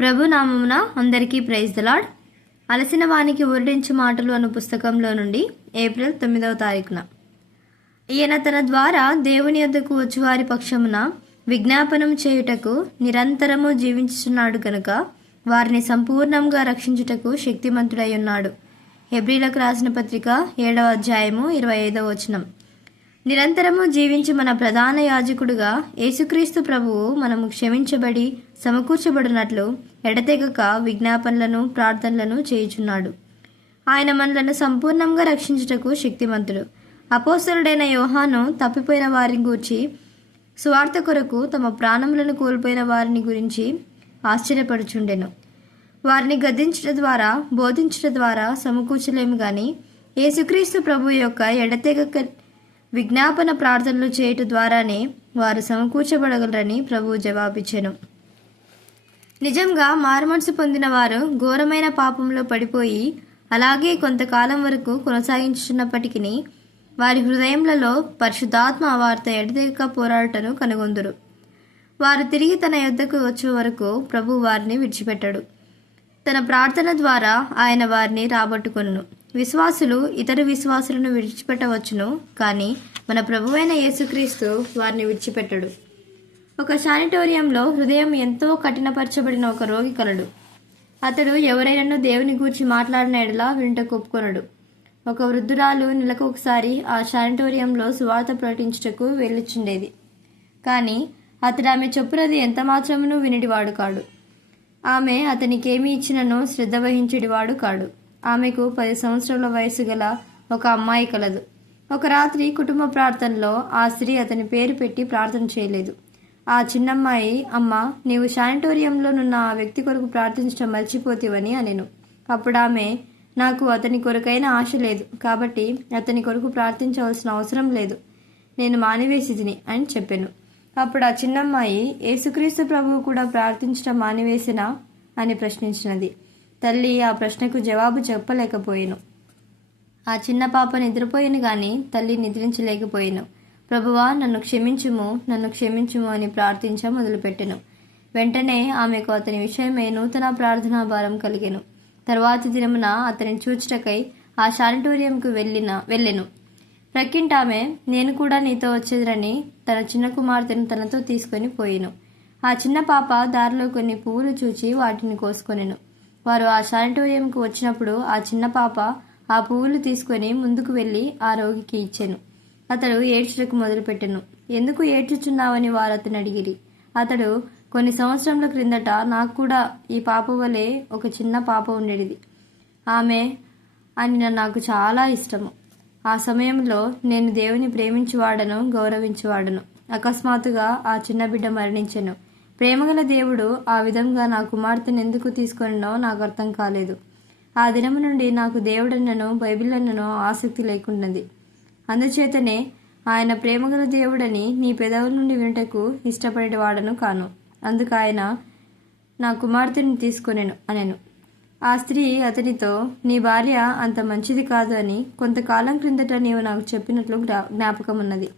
ప్రభు నామమున అందరికీ praise the lord. అలసిన వానికి ఊరడించు మాటలు అను పుస్తకంలో నుండి ఏప్రిల్ 9వ తారీఖున. ఈయన తన ద్వారా దేవుని యొద్దకు వచ్చువారి పక్షమున విజ్ఞాపనం చేయుటకు నిరంతరము జీవించుచున్నాడు గనుక వారిని సంపూర్ణంగా రక్షించుటకు శక్తిమంతుడై ఉన్నాడు. హెబ్రీలకు రాసిన పత్రిక 7వ అధ్యాయము 25వ వచనం. నిరంతరము జీవించి మన ప్రధాన యాజకుడుగా యేసుక్రీస్తు ప్రభువు మనము క్షమించబడి సమకూర్చబడినట్లు ఎడతెగక విజ్ఞాపనలను ప్రార్థనలను చేయుచున్నాడు. ఆయన మనలను సంపూర్ణంగా రక్షించుటకు శక్తిమంతుడు. అపోస్తలుడైన యోహాను తప్పిపోయిన వారిని గూర్చి సువార్త కొరకు తమ ప్రాణములను కోల్పోయిన వారిని గురించి ఆశ్చర్యపడుచుండెను. వారిని గద్దించడం ద్వారా బోధించడం ద్వారా సమకూర్చలేము గాని యేసుక్రీస్తు ప్రభు యొక్క ఎడతెగక విజ్ఞాపన ప్రార్థనలు చేయటం ద్వారానే వారు సమకూర్చబడగలరని ప్రభువు జవాబిచ్చెను. నిజంగా మారుమనసు పొందిన వారు ఘోరమైన పాపంలో పడిపోయి అలాగే కొంతకాలం వరకు కొనసాగించుచున్నప్పటికీ వారి హృదయములలో పరిశుద్ధాత్మ వారితో ఎడతెగక పోరాటను కనుగొందురు. వారు తిరిగి తన యొద్దకు వచ్చే వరకు ప్రభు వారిని విడిచిపెట్టడు. తన ప్రార్థన ద్వారా ఆయన వారిని రాబట్టుకొనును. విశ్వాసులు ఇతర విశ్వాసులను విడిచిపెట్టవచ్చును, కానీ మన ప్రభువైన యేసుక్రీస్తు వారిని విడిచిపెట్టడు. ఒక శానిటోరియంలో హృదయం ఎంతో కఠినపరచబడిన ఒక రోగి కలడు. అతడు ఎవరైనా దేవుని గూర్చి మాట్లాడిన ఎడలా వింటకు ఒప్పుకొనడు. ఒక వృద్ధురాలు నెలకు ఒకసారి ఆ శానిటోరియంలో సువార్త ప్రకటించుటకు వెళ్ళుచుండేది. కానీ అతడు ఆమె చెప్పునది ఎంత మాత్రమును వినిడివాడు కాడు. ఆమె అతనికేమి ఇచ్చినను శ్రద్ధ వహించేడివాడు కాడు. ఆమెకు 10 సంవత్సరాల వయసు గల ఒక అమ్మాయి కలదు. ఒక రాత్రి కుటుంబ ప్రార్థనలో ఆ స్త్రీ అతని పేరు పెట్టి ప్రార్థన చేయలేదు. ఆ చిన్నమ్మాయి, అమ్మ, నీవు శానిటోరియంలో నున్న ఆ వ్యక్తి కొరకు ప్రార్థించడం మర్చిపోతేవని అనెను. అప్పుడు ఆమె, నాకు అతని కొరకైన ఆశ లేదు, కాబట్టి అతని కొరకు ప్రార్థించవలసిన అవసరం లేదు, నేను మానివేసిదిని అని చెప్పెను. అప్పుడు ఆ చిన్నమ్మాయి, యేసుక్రీస్తు ప్రభువు కూడా ప్రార్థించడం మానివేసినా అని ప్రశ్నించినది. తల్లి ఆ ప్రశ్నకు జవాబు చెప్పలేకపోయాను. ఆ చిన్న పాప నిద్రపోయిను గాని తల్లి నిద్రించలేకపోయాను. ప్రభువా, నన్ను క్షమించుము, నన్ను క్షమించుము అని ప్రార్థించ మొదలుపెట్టెను. వెంటనే ఆమెకు అతని విషయమై నూతన ప్రార్థనా భారం కలిగెను. తరువాతి దినమున అతనిని చూచుటకై ఆ శానిటోరియంకు వెళ్ళెను. ప్రక్కింటామె, నేను కూడా నీతో వచ్చేదరని తన చిన్న కుమార్తెను తనతో తీసుకొని పోయిను. ఆ చిన్న పాప దారిలో కొన్ని పువ్వులు చూచి వాటిని కోసుకొనెను. వారు ఆ శానిటోరియంకు వచ్చినప్పుడు ఆ చిన్న పాప ఆ పువ్వులు తీసుకొని ముందుకు వెళ్ళి ఆ రోగికి ఇచ్చెను. అతడు ఏడ్చుటకు మొదలుపెట్టెను. ఎందుకు ఏడ్చుచున్నావని వారు అతను అడిగిరి. అతడు, కొన్ని సంవత్సరముల క్రిందట నాకు కూడా ఈ పాప వలె ఒక చిన్న పాప ఉండేది. ఆమె అని నాకు చాలా ఇష్టము. ఆ సమయంలో నేను దేవుని ప్రేమించువాడను, గౌరవించువాడను. అకస్మాత్తుగా ఆ చిన్న బిడ్డ మరణించెను. ప్రేమగల దేవుడు ఆ విధంగా నా కుమార్తెను ఎందుకు తీసుకొనినో నాకు అర్థం కాలేదు. ఆ దినము నుండి నాకు దేవుడన్నను బైబిల్ అన్నను ఆసక్తి లేకున్నది. అందుచేతనే ఆయన ప్రేమగల దేవుడని నీ పెదవుల నుండి వినుటకు ఇష్టపడేవాడను కాను. అందుకు ఆయన నా కుమార్తెను తీసుకొనెను అనెను. ఆ స్త్రీ అతనితో, నీ భార్య అంత మంచిది కాదు అని కొంతకాలం క్రిందట నీవు నాకు చెప్పినట్లు జ్ఞాపకమున్నది.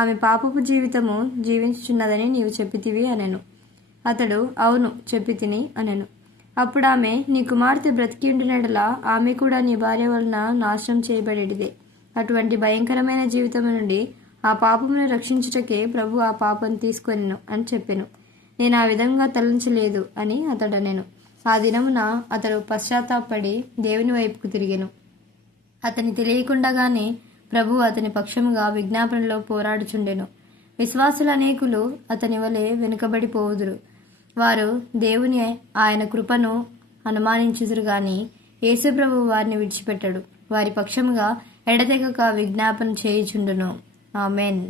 ఆమె పాపపు జీవితము జీవించుచున్నదని నీవు చెప్పితివి అనెను. అతడు, అవును చెప్పితిని అనెను. అప్పుడు ఆమె, నీ కుమార్తె బ్రతికి ఉండినడలా ఆమె కూడా నీ భార్య వలన నాశనం చేయబడేటిదే. అటువంటి భయంకరమైన జీవితం నుండి ఆ పాపమును రక్షించుటకే ప్రభు ఆ పాపను తీసుకొనెను అని చెప్పెను. నేను ఆ విధంగా తలంచలేదు అని అతడనెను. ఆ దినమున అతడు పశ్చాత్తాపడి దేవుని వైపుకు తిరిగెను. అతని తెలియకుండగానే ప్రభు అతని పక్షముగా విజ్ఞాపనలో పోరాడుచుండెను. విశ్వాసుల అనేకులు అతని వలె వెనుకబడిపోవుదురు. వారు దేవుని ఆయన కృపను అనుమానించుదురు గాని యేసు ప్రభు వారిని విడిచిపెట్టడు. వారి పక్షముగా ఎడతెగక విజ్ఞాపన చేయుచుండును. ఆమెన్.